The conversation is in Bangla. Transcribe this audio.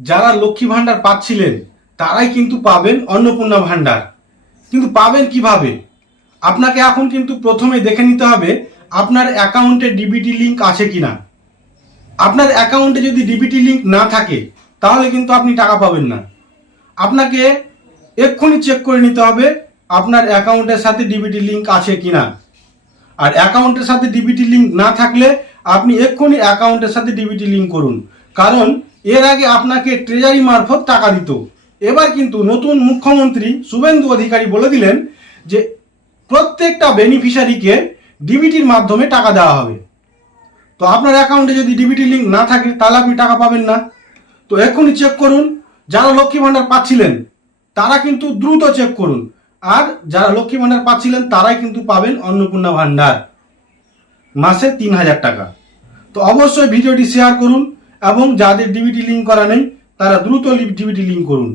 যারা লক্ষ্মী ভাণ্ডার পাচ্ছিলেন তারাই কিন্তু পাবেন অন্নপূর্ণা ভাণ্ডার। কিন্তু পাবেন কিভাবে? আপনাকে এখন কিন্তু প্রথমে দেখে নিতে হবে আপনার অ্যাকাউন্টে ডিবিটি লিঙ্ক আছে কিনা। আপনার অ্যাকাউন্টে যদি ডিবিটি লিঙ্ক না থাকে তাহলে কিন্তু আপনি টাকা পাবেন না। আপনাকে এক্ষুনি চেক করে নিতে হবে আপনার অ্যাকাউন্টের সাথে ডিবিটি লিঙ্ক আছে কিনা। আর অ্যাকাউন্টের সাথে ডিবিটি লিঙ্ক না থাকলে আপনি এক্ষুনি অ্যাকাউন্টের সাথে ডিবিটি লিঙ্ক করুন, কারণ এর আগে আপনাকে ট্রেজারি মারফত টাকা দিত। এবার কিন্তু নতুন মুখ্যমন্ত্রী শুভেন্দু অধিকারী বলে দিলেন যে প্রত্যেকটা বেনিফিশিয়ারিকে ডিবিটির মাধ্যমে টাকা দেওয়া হবে। তো আপনার অ্যাকাউন্টে যদি ডিবিটি লিঙ্ক না থাকে তাহলে আপনি টাকা পাবেন না। তো এক্ষুনি চেক করুন। যারা লক্ষ্মী ভাণ্ডার পাচ্ছিলেন তারা কিন্তু দ্রুত চেক করুন, আর যারা লক্ষ্মী ভাণ্ডার পাচ্ছিলেন তারাই কিন্তু পাবেন অন্নপূর্ণা ভাণ্ডার, মাসে 3,000 টাকা। তো অবশ্যই ভিডিওটি শেয়ার করুন এবং যাদের ডিবিটি লিঙ্ক করা নেই তারা দ্রুত ডিবিটি লিঙ্ক করুন।